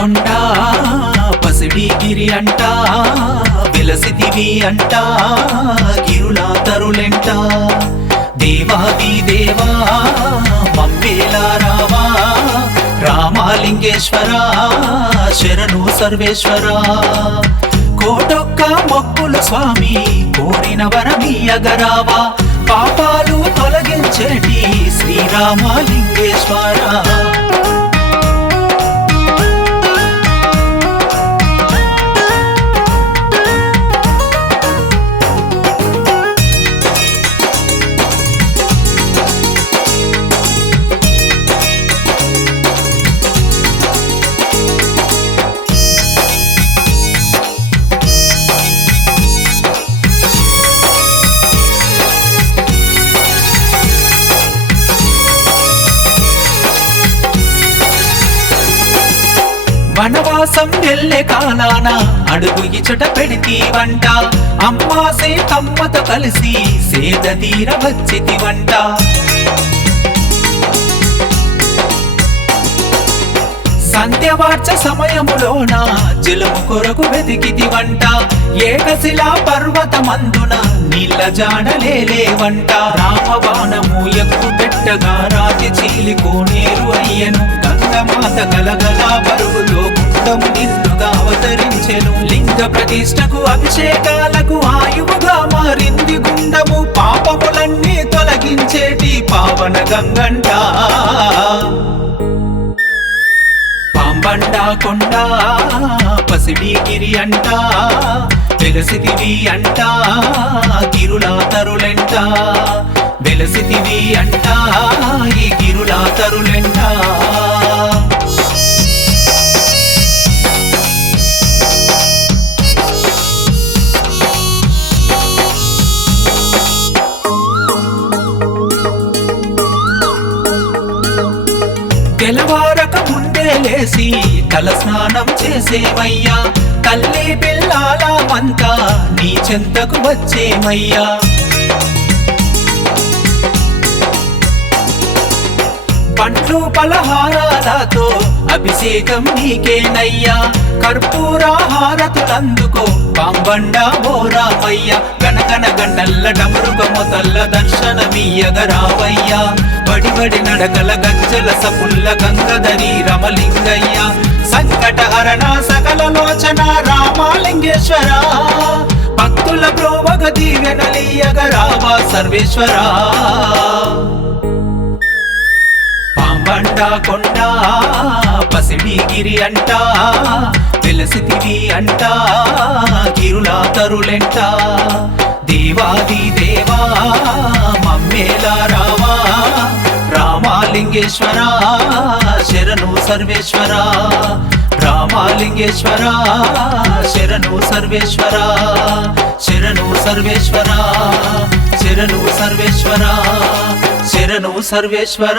కొండ పసిడిగిరి అంట వెలసితివి అంట గిరులా తరులెంట దేవాది దేవా మమ్మేలా రావా రామలింగేశ్వర శరణు సర్వేశ్వర కోటొక్క మొక్కులు స్వామి కోరిన వరమీయగరావా పాపాలు తొలగించేటి శ్రీరామలింగేశ్వర వనవాసం వెళ్ళే కాలాన అడుగు ఇచట పెడితీవంట అమ్మా సీతమ్మతో కలిసి సేద తీర వచ్చితివంట సంధ్యవార్చ సమయములోన జలము కొరకు వెతికితివంట ఏకశిలా పర్వతమందున నీళ్ళ జాడలేవంట రామబాణము ఎక్కు పెట్టగా రాతి చీలి కోనేరు అయ్యను గంగమాత గలగల బరువులో గుండము నిండుగా అవతరించెను లింగ ప్రతిష్టకు అభిషేకాలకు ఆయువుగా మారింది గుండము పాపములన్నీ తొలగించేటి పావన గంగంట పాంబండ కొండ పసిడిగిరి అంట వెలసితివి అంట గిరులా తరులెంట వెలసితివి అంట ఈ గిరులా తరులెంట తెలవారక ముందే లేసి తల స్నానం చేసేమయ్యా తల్లి పిల్లాల మంతా నీ చెంతకు వచ్చేమయ్యా పండ్లు పలహారాలతో అభిషేకం నీకేనయ్యా కర్పూర హారతులందుకో పాంబండ బోరామయ్య గణగణ గండల్ల డమరుక మొదల్ల దర్శనమీయగరావయ్యా వడివడి నడకల గంజల సపుల్ల గంగధరి రమలింగయ్య సంకట హరణ సకల లోచన రామలింగేశ్వర భక్తుల ప్రోవగ దీవెనలీయగరావా సర్వేశ్వర పాంబండ కొండ పసిడిగిరి అంట వెలసితివి అంట గిరులా తరులెంట దేవాది దేవా మమ్మేలా రావా రామలింగేశ్వర శరణు సర్వేశ్వర రామలింగేశ్వర శరణు సర్వేశ్వర శరణు సర్వేశ్వర శరణు సర్వేశ్వర శరణు సర్వేశ్వర